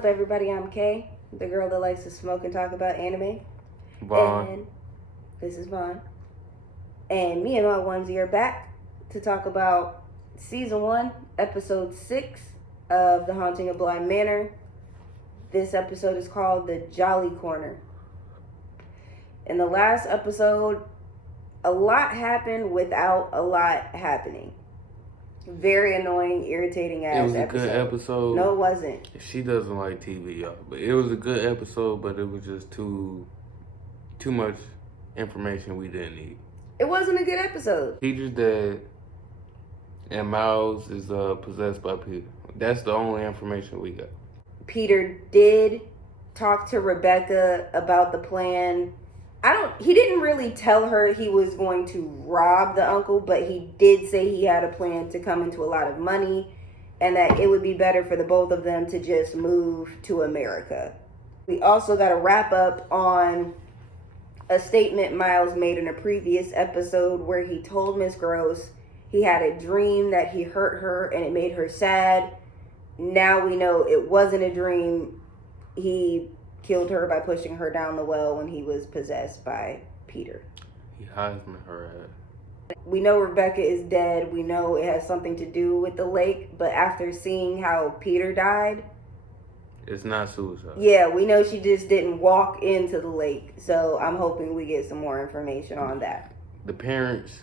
up, everybody? I'm Kay, the girl that likes to smoke and talk about anime. Vaughn. And this is Vaughn. And me and my onesie are back to talk about Season 1, Episode 6 of The Haunting of Bly Manor. This episode is called The Jolly Corner. In the last episode, a lot happened without a lot happening. Very annoying, irritating ass episode. It was a good episode. No, it wasn't. She doesn't like TV, y'all. But it was a good episode, but it was just too much information we didn't need. It wasn't a good episode. Peter's dead, and Miles is possessed by Peter. That's the only information we got. Peter did talk to Rebecca about the plan. He didn't really tell her he was going to rob the uncle, but he did say he had a plan to come into a lot of money and that it would be better for the both of them to just move to America. We also got a wrap up on a statement Miles made in a previous episode where he told Miss Gross he had a dream that he hurt her and it made her sad. Now we know it wasn't a dream. He killed her by pushing her down the well when he was possessed by Peter. He Heisman her ass. We know Rebecca is dead. We know it has something to do with the lake. But after seeing how Peter died... It's not suicide. Yeah, we know she just didn't walk into the lake. So I'm hoping we get some more information on that. The parents,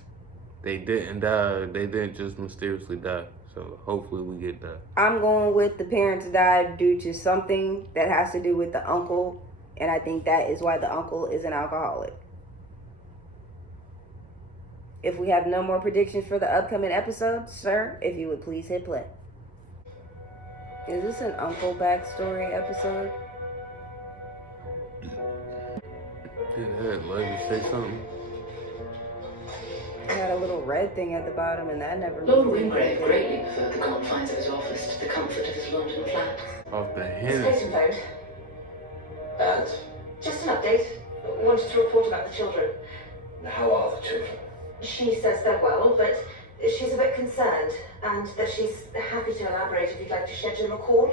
they didn't die. They didn't just mysteriously die. So hopefully we get that. I'm going with the parents died due to something that has to do with the uncle. And I think that is why the uncle is an alcoholic. If we have no more predictions for the upcoming episode, sir, if you would please hit play. Is this an uncle backstory episode? Did that lady say something? It had a little red thing at the bottom, and that never Lord moved. Wingrave greatly preferred the confines of his office to the comfort of his London flat. Off the Station Hennessy. phoned. And? Just an update. Wanted to report about the children. How are the children? She says they're well, but she's a bit concerned, and that she's happy to elaborate if you'd like to schedule a call.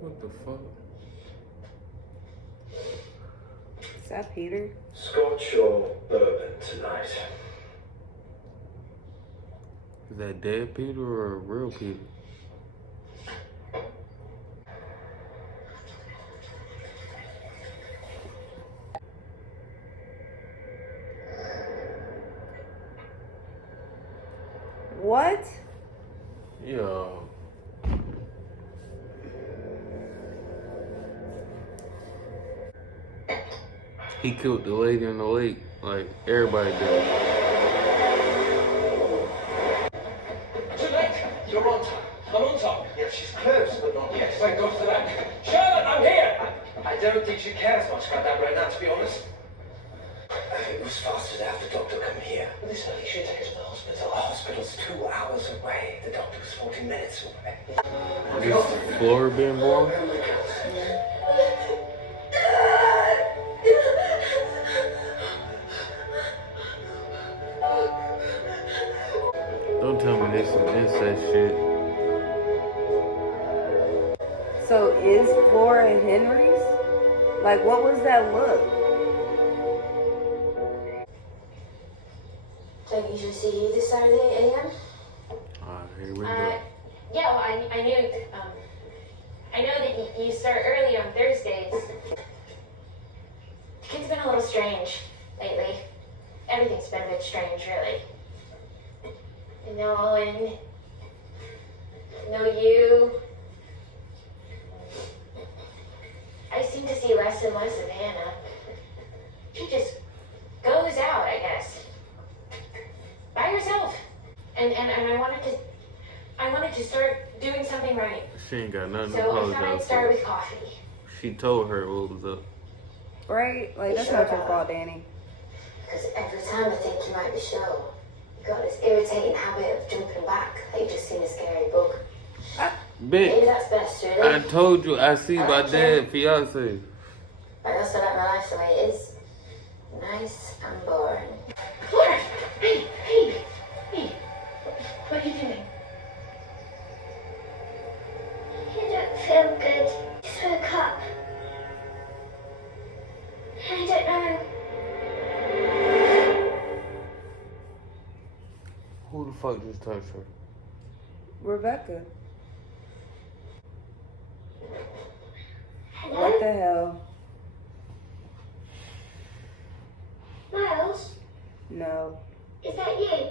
What the fuck? Is that Peter? Scotch or bourbon tonight? Is that dead Peter or real Peter? What? Yo. He killed the lady in the lake, like everybody did. Too late. You're on time. I'm on time. Yeah, she's close, but not Yes, thank God for that. Charlotte, I'm here. I don't think she cares much about that right now, to be honest. It was faster to have the doctor come here. Listen, you should take her to the hospital. The hospital's 2 hours away. The doctor was 40 minutes away. Is Flora being born? Oh my God. Don't tell me this some incest shit. So is Flora Henry's? Like, what was that look? Don't usually see you this Saturday at 8 a.m. Here we go. Yeah, well, I knew, I know that you start early on Thursdays. The kid's been a little strange lately. Everything's been a bit strange, really. No Owen, no you. I seem to see less and less of Hannah. She just goes out, I guess. By herself. And I wanted to start doing something right. She ain't got nothing to So I thought I'd apologize start for. with coffee. She told her what was up. Right? Like, that's not your fault, Danny. Because every time I think you might be slow, you got this irritating habit of jumping back like you've just seen a scary book. Maybe Bitch, that's best, really. I told you I see my dad fiance. But I also like my life the way it is. Nice and boring. Flora! Hey! What are you doing? fuck just touched her? Rebecca. Hello? What the hell? Miles? No. Is that you?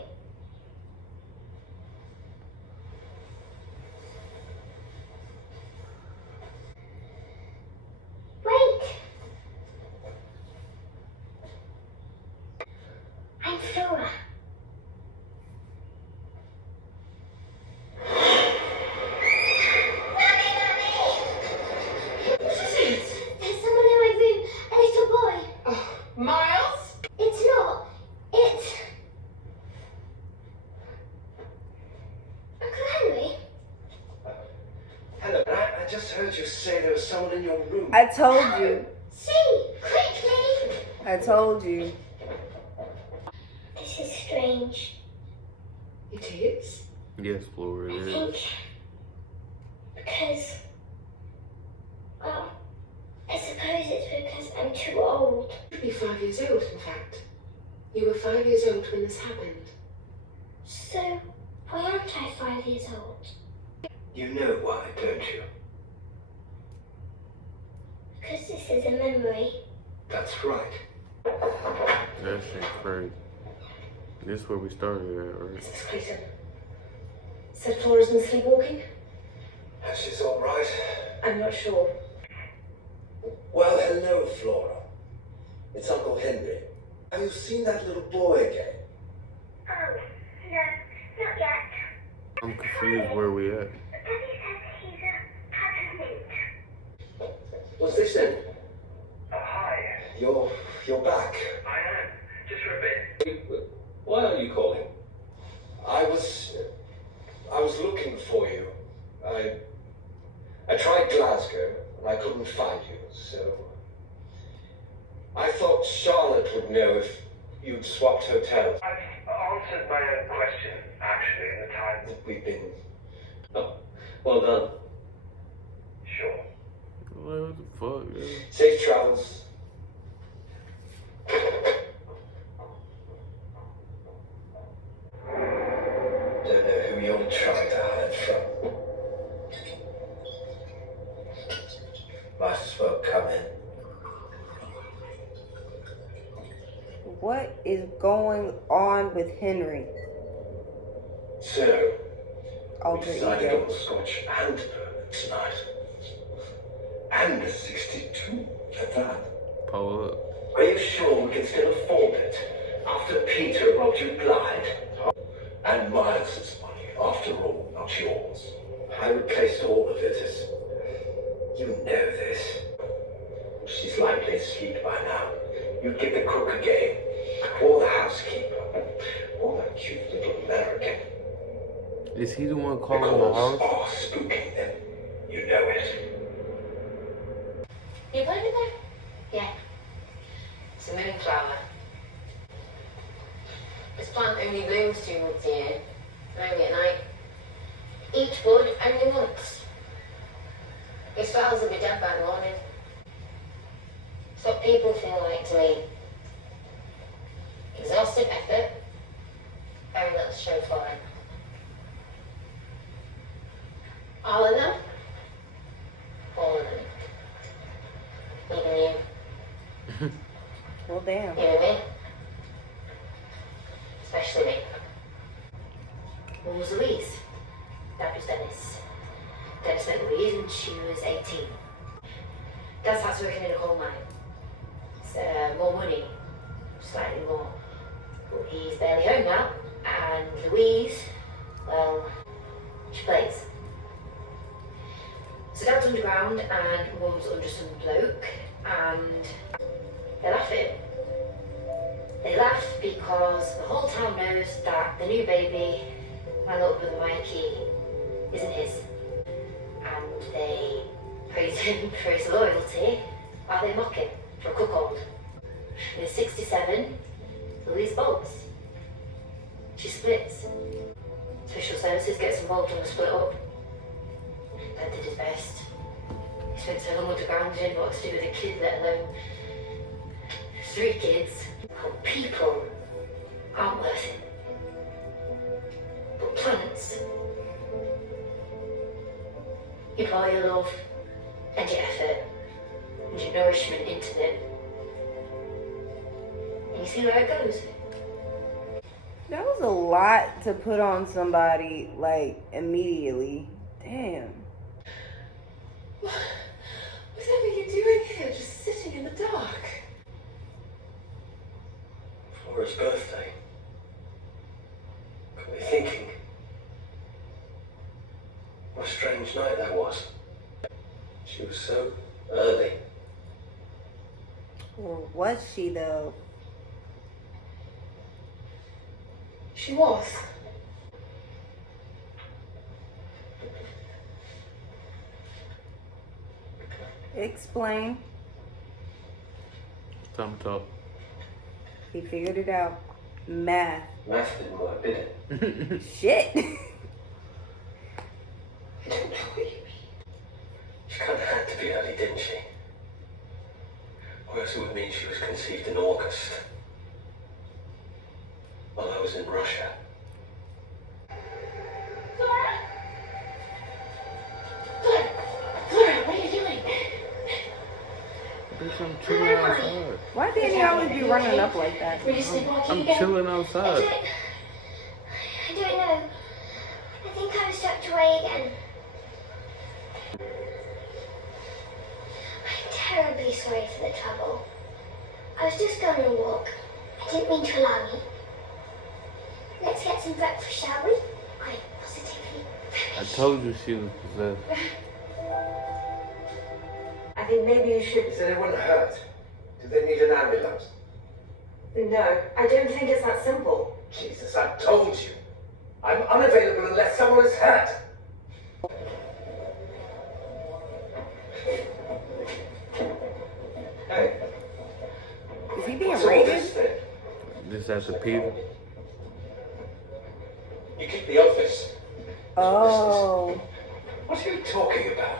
Wait! I'm Flora. There's someone in my room, a little boy. Miles? It's not. It's... Uncle Henry? Hello, I just heard you say there was someone in your room. I told you. See, quickly! I told you. This is strange. It is? Yes, Flora, I it is. think... Because... Well, I suppose it's because I'm too old. You'd be 5 years old, in fact. You were 5 years old when this happened. So, why aren't I 5 years old? You know why, don't you? Because this is a memory. That's right. That shit crazy. This is where we started at, right? Mrs. Clayton. Said Flora's been sleepwalking? She's all right. I'm not sure. Well, hello, Flora. It's Uncle Henry. Have you seen that little boy again? Oh, no, not yet. I'm confused where we at. Daddy says he's a peppermint. What's this then? Hi. You're back. I am. Just for a bit. Why are you calling? I was looking for you. I tried Glasgow and I couldn't find you, so I thought Charlotte would know if you'd swapped hotels. I've answered my own question, actually, in the time. We've been. Oh, well done. Sure. What the fuck, man? Safe travels. Don't know who you're trying to hide from. Might as well come in. What is going on with Henry? So, Alter we decided ego. on Scotch and bourbon tonight. And a 62 at that. Pull up. Are you sure we can still afford it after Peter robbed you blind? And Miles's money, after all, not yours. I replaced all of it as... You know this. She's likely asleep by now. You'd get the cook again, or the housekeeper, or that cute little American. Is he the one The calling the calls house? are spooking them. You know it. You planted there? Yeah. It's a moonflower. This plant only blooms 2 months a year, and only at night. Each bud only once. Its flowers will be dead by the morning. It's what people feel like to me. Exhaustive effort, very little show for it. All of them? All of them. Even you. Well, damn. You and me. Especially me. One was Louise. Dad was Dennis. Dennis met Louise when she was 18. Dad starts working in a coal mine. It's more money, slightly more. But he's barely home now. And Louise, well, she plays. So Dad's underground and Mum's under some bloke, and they laugh at him. They laugh because the whole town knows that the new baby, my little brother Mikey, isn't his. And they praise him for his loyalty while they mock him for a cuckold. In 67, Louise bolts. She splits. Special services gets involved and split up. Dad did his best. He spent so long underground, he didn't know what to do with a kid, let alone 3 kids. Oh, people aren't worth it. twins. You pour your love and your effort and your nourishment into them. And you see where it goes. That was a lot to put on somebody, like, immediately. Damn. Whatever you're doing here, just sitting in the dark. Flora's birthday. Got me thinking. What a strange night that was. She was so early. Or was she, though? She was. Explain. Time to talk. He figured it out. Math. Math didn't work, did it? Shit. I don't know what you mean. She kind of had to be early, didn't she? Or else it would mean she was conceived in August. While I was in Russia. Flora! Flora, what are you doing? Bitch, I'm chilling outside. Why didn't he always be running up like that? Were you sleepwalking I'm again? chilling I outside. don't know. I think I was tucked away again. I'm terribly sorry for the trouble. I was just going on a walk. I didn't mean to alarm you. Let's get some breakfast, shall we? I'm positively I told you she was possessed. I think maybe you should. Is anyone hurt? Do they need an ambulance? No, I don't think it's that simple. Jesus, I told you. I'm unavailable unless someone is hurt. Hey, Is he being what's all raided? this then? This after Peter. You keep the office. Oh. What are you talking about?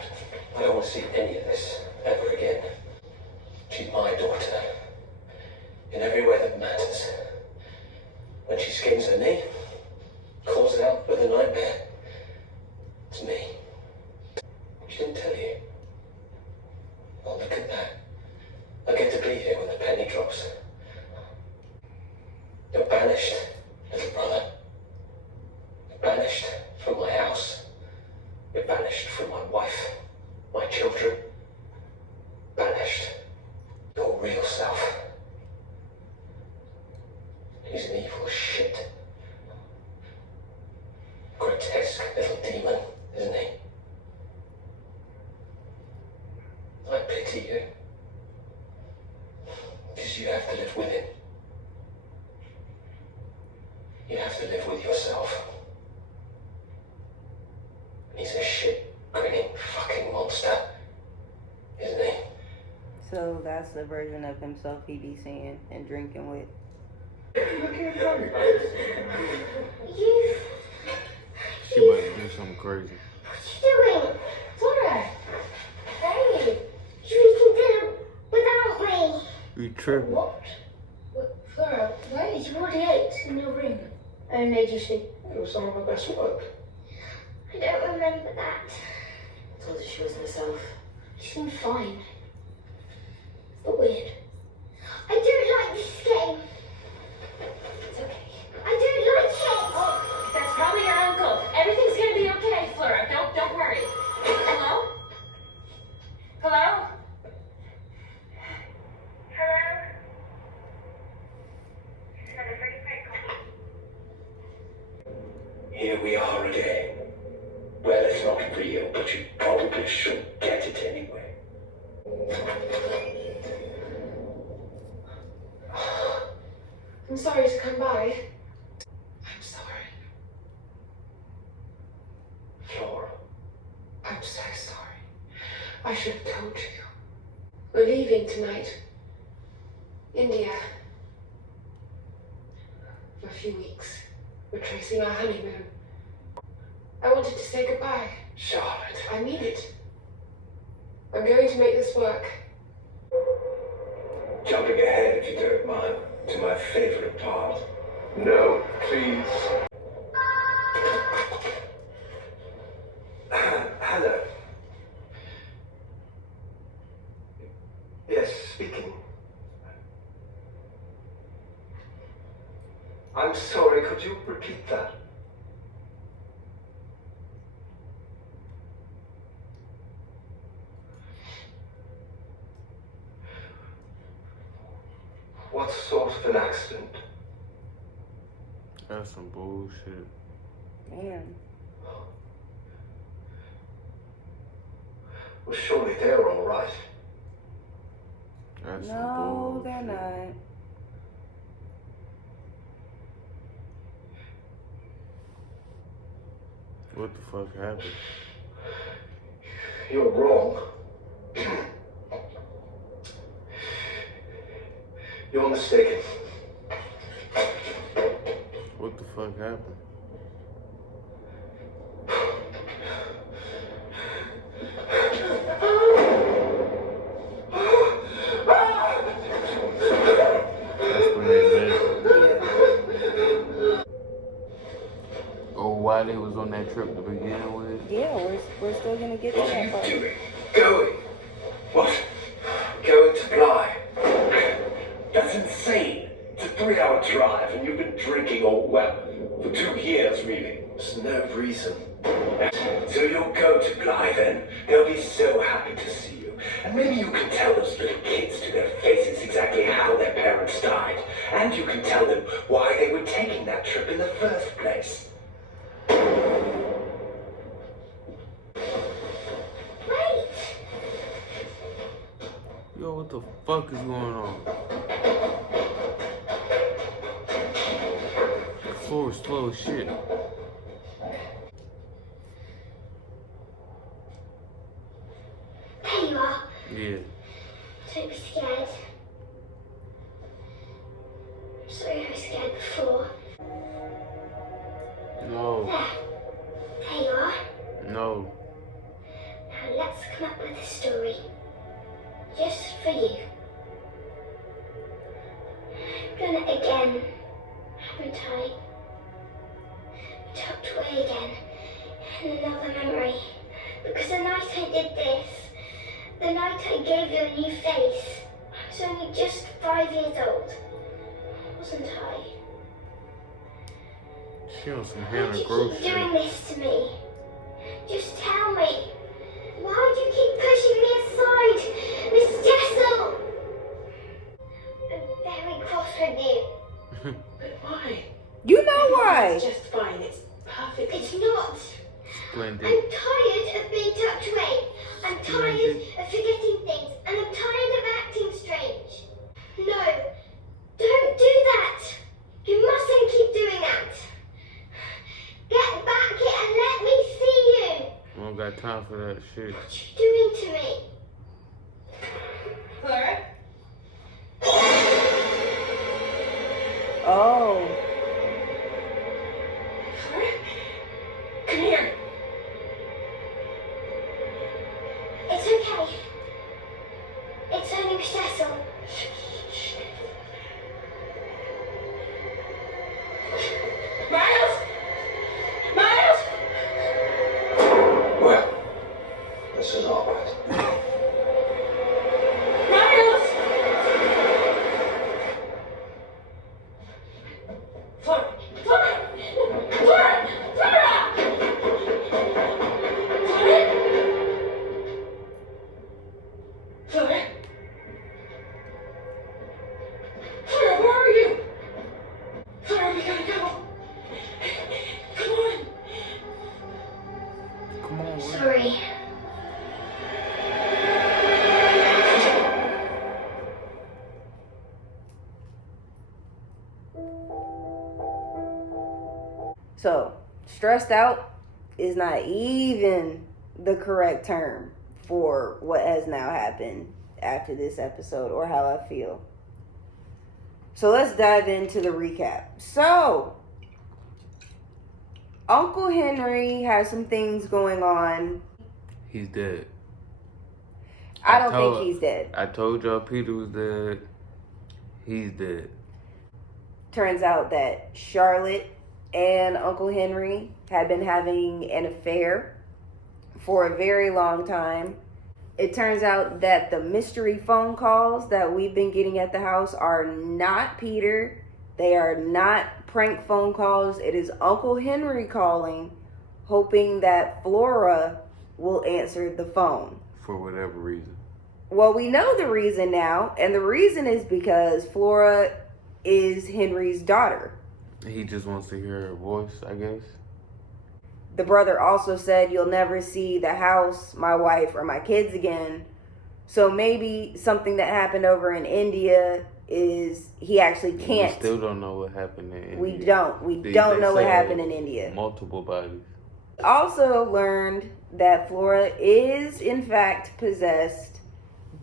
I don't want to see any of this ever again. She's my daughter. In every way that matters. When she skins her knee, calls it out with a nightmare. It's me. She didn't tell you. Oh, look at that. I get to be here when the penny drops. You're banished, little brother. You're banished from my house. You're banished from my wife, my children. Banished. Your real self. He's an evil shit. Grotesque little demon, isn't he? I pity you. Because you have to live with him. You have to live with yourself. He's a shit, grinning, fucking monster, isn't he? So that's the version of himself he be seeing and drinking with. You. She about to do something crazy. What are you doing? Flora! Hey, you can dinner without me. You tripping. What? Flora, why did you already ate in your room? I made you sleep. It was some of her best work. I don't remember that. I told her she wasn't herself. She seemed fine. But weird. I don't like this game. It's okay. I don't like it. Oh, that's probably your uncle. Everything's gonna be okay, Flora. Don't worry. Hello? Hello? Hello? Here we are again. Well, it's not real, but you probably should get it anyway. I'm sorry to come by. I'm sorry. Flora. I'm so sorry. I should have told you. We're leaving tonight. India. For a few weeks. We're tracing our honeymoon. I wanted to say goodbye. Charlotte. I mean it. I'm going to make this work. Jumping ahead, if you don't mind, to my favorite part. No, please. I'm sorry, could you repeat that? What sort of an accident? That's some bullshit. Man. Well, surely they're all right. That's some No, bullshit. they're not. What the fuck happened? You're wrong. You're mistaken. What the fuck happened? That's when they met. Yeah. Or why they was on that trip to begin with. Yeah, we're still gonna get to What are that you part. doing? Going? What? Going to Bly? That's insane. It's a 3-hour drive, and you've been drinking for 2 years, really. There's no reason. So you'll go to Bly then. They'll be so happy to see you. And maybe you can tell those little kids to their faces exactly how their parents died. And you can tell them why they were taking that trip in the first place. Wait! Yo, what the fuck is going on? The floor is slow as shit. There you are. Yeah. Don't be scared. I'm sorry I was scared before. No. There you are. No. Now let's come up with a story. Just for you. I've done it again, haven't I? Tucked away again in another memory. Because the night I did this, the night I gave you a new face, I was only just 5 years old, wasn't I? She on some Why Hannah do you Gross keep shit. doing this to me? Just tell me. Why do you keep pushing me aside, Miss Jessel? I'm very cross with you. But why? You know why? It's just fine. It's perfect. It's not. Splendid. I'm tired of being tucked away. I'm tired of forgetting things, and I'm tired of acting strange. No, don't do that. You mustn't keep doing that. Get back here and let me see you. I don't got time for that shit. What are you doing to me? Clara? Oh. Clara? Come here. It's okay. It's only Miss Jessel. Miles? Miles? Well, this is all right. Miles? Flora! Flora! Flora! Flora! Flora? Flora? Flora, where are you? Flora, we gotta go. Come on. Come on, Will. Sorry. So, stressed out is not even the correct term for what has now happened after this episode or how I feel. So, let's dive into the recap. So, Uncle Henry has some things going on. He's dead. I don't think he's dead. I told y'all Peter was dead. He's dead. Turns out that Charlotte and Uncle Henry had been having an affair for a very long time. It turns out that the mystery phone calls that we've been getting at the house are not Peter They are not prank phone calls. It is Uncle Henry calling, hoping that Flora will answer the phone. For whatever reason. Well, we know the reason now, and the reason is because Flora is Henry's daughter. He just wants to hear her voice, I guess. The brother also said, "You'll never see the house, my wife, or my kids again." So maybe something that happened over in India is he actually can't. We still don't know what happened in India. We don't know what happened in India. Multiple bodies. Also learned that Flora is in fact possessed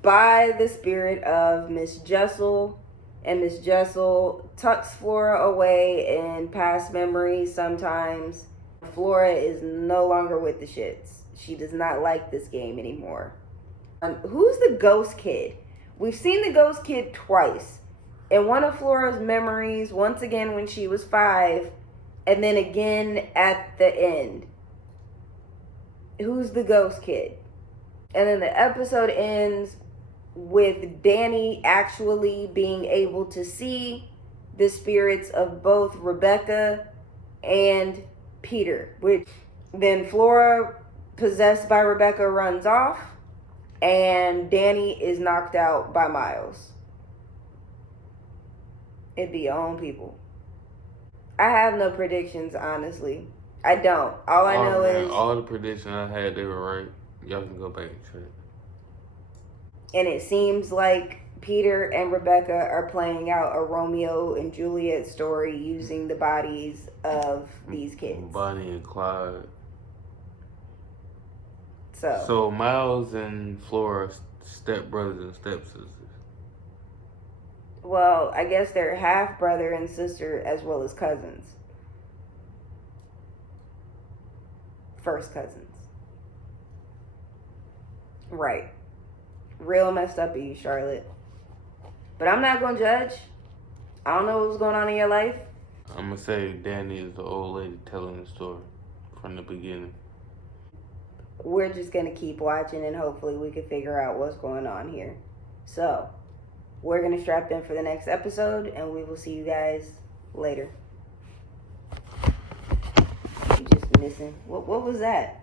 by the spirit of Miss Jessel, and Miss Jessel tucks Flora away in past memories sometimes. Flora is no longer with the shits. She does not like this game anymore. Who's the ghost kid? We've seen the ghost kid twice. In one of Flora's memories, once again when she was 5, and then again at the end. Who's the ghost kid? And then the episode ends with Danny actually being able to see the spirits of both Rebecca and Peter, which then Flora, possessed by Rebecca, runs off, and Danny is knocked out by Miles. It'd be your own people. I have no predictions, honestly. I don't. All I know is... all the predictions I had, they were right. Y'all can go back and check. And it seems like Peter and Rebecca are playing out a Romeo and Juliet story using the bodies of these kids. Bonnie and Clyde. So Miles and Flora, stepbrothers and stepsisters. Well, I guess they're half brother and sister as well as cousins. First cousins. Right. Real messed up of you, Charlotte. But I'm not going to judge. I don't know what's going on in your life. I'm going to say Danny is the old lady telling the story from the beginning. We're just going to keep watching and hopefully we can figure out what's going on here. So, we're going to strap in for the next episode and we will see you guys later. You just missing. What was that?